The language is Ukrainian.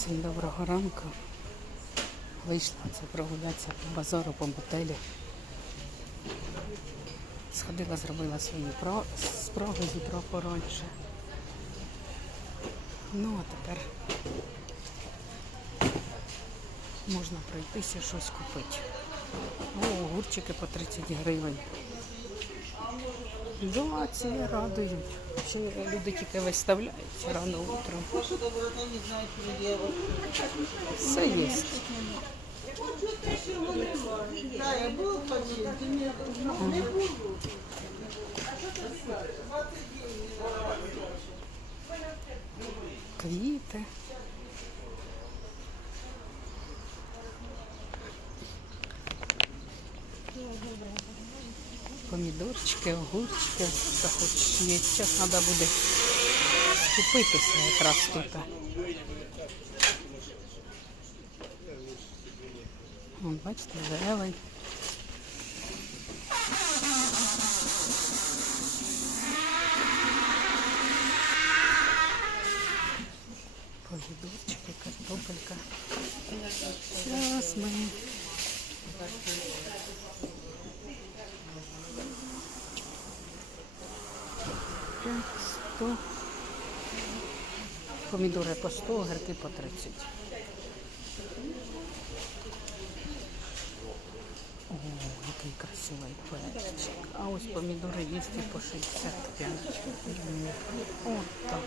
Всім доброго ранку. Вийшла це прогулятися по базару, по мотелі. Сходила, зробила свої про- справи зібрав пораньше. Ну, а тепер можна пройтися щось купити. О, огурчики по 30 гривень. Да, ці радують. Ще люди тільки виставляють рано утром. Все є. Квіти. Помідорчики, огурчики, що хоч є. Зараз треба буде купитися якраз тут. Вон, бачите, зелень. Помідорчики, картопелька. Зараз ми. П'ять, сто. Помідори по 100, огірки по 30. О, який красивий перчик. А ось помідори 200 по 65. От так.